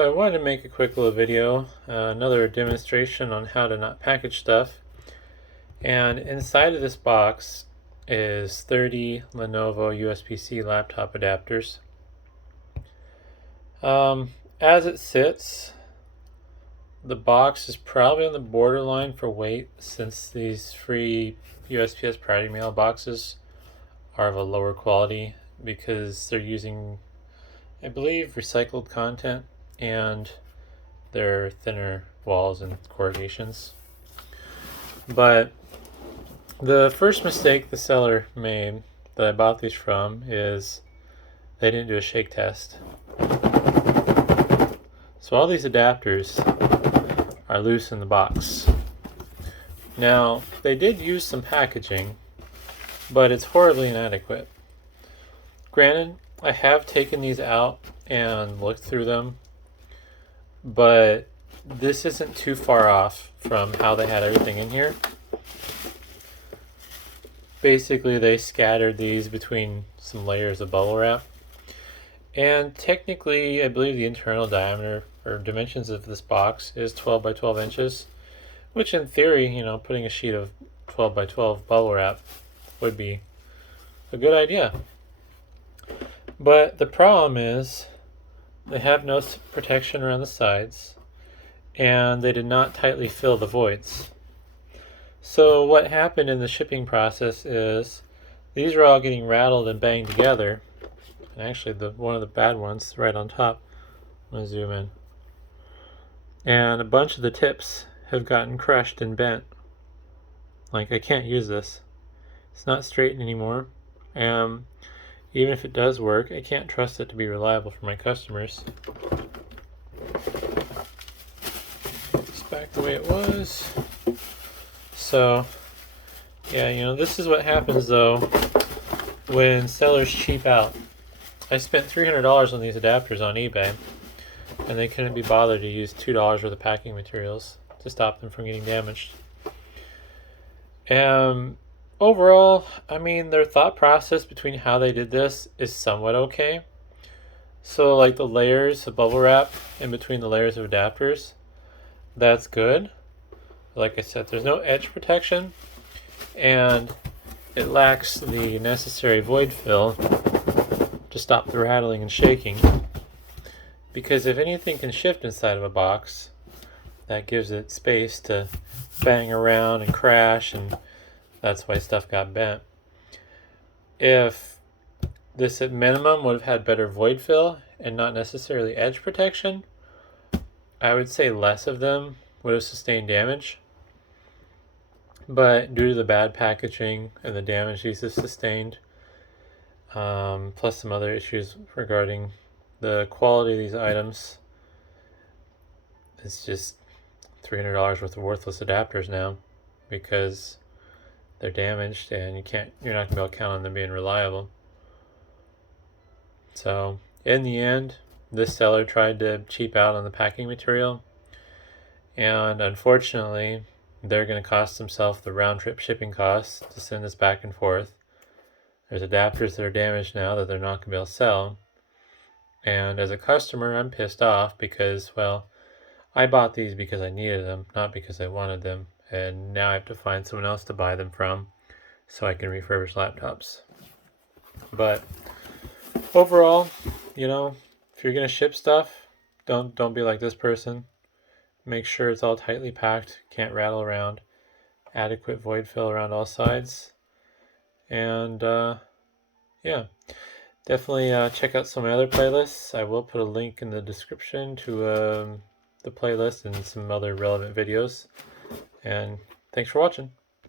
So I wanted to make a quick little video, another demonstration on how to not package stuff. And inside of this box is 30 Lenovo USB-C laptop adapters. As it sits, the box is probably on the borderline for weight, since these free USPS Priority Mail boxes are of a lower quality because they're using, I believe, recycled content and they're thinner walls and corrugations. But the first mistake the seller made that I bought these from is they didn't do a shake test. So all these adapters are loose in the box. Now, they did use some packaging, but it's horribly inadequate. Granted, I have taken these out and looked through them, but this isn't too far off from how they had everything in here. Basically, they scattered these between some layers of bubble wrap. And technically, I believe the internal diameter or dimensions of this box is 12 by 12 inches, which in theory, putting a sheet of 12 by 12 bubble wrap would be a good idea. But the problem is they have no protection around the sides, and they did not tightly fill the voids. So what happened in the shipping process is these are all getting rattled and banged together. And actually, one of the bad ones right on top. I'm going to zoom in. And a bunch of the tips have gotten crushed and bent. Like, I can't use this. It's not straight anymore. Even if it does work, I can't trust it to be reliable for my customers. It's back the way it was. So, yeah, this is what happens though when sellers cheap out. I spent $300 on these adapters on eBay, and they couldn't be bothered to use $2 worth of packing materials to stop them from getting damaged. Overall, their thought process between how they did this is somewhat okay. So like the layers of bubble wrap in between the layers of adapters, that's good. Like I said, there's no edge protection, and it lacks the necessary void fill to stop the rattling and shaking. Because if anything can shift inside of a box, that gives it space to bang around and crash, and that's why stuff got bent. If this at minimum would have had better void fill and not necessarily edge protection, I would say less of them would have sustained damage. But due to the bad packaging and the damage these have sustained, plus some other issues regarding the quality of these items, it's just $300 worth of worthless adapters now because they're damaged and you're not gonna be able to count on them being reliable. So in the end, this seller tried to cheap out on the packing material, and unfortunately they're going to cost themselves the round-trip shipping costs to send this back and forth. There's adapters that are damaged now that they're not going to be able to sell. And as a customer, I'm pissed off because, well, I bought these because I needed them, not because I wanted them. And now I have to find someone else to buy them from so I can refurbish laptops. But overall, if you're going to ship stuff, don't be like this person. Make sure it's all tightly packed, can't rattle around, adequate void fill around all sides. And yeah, definitely check out some of my other playlists. I will put a link in the description to the playlist and some other relevant videos. And thanks for watching.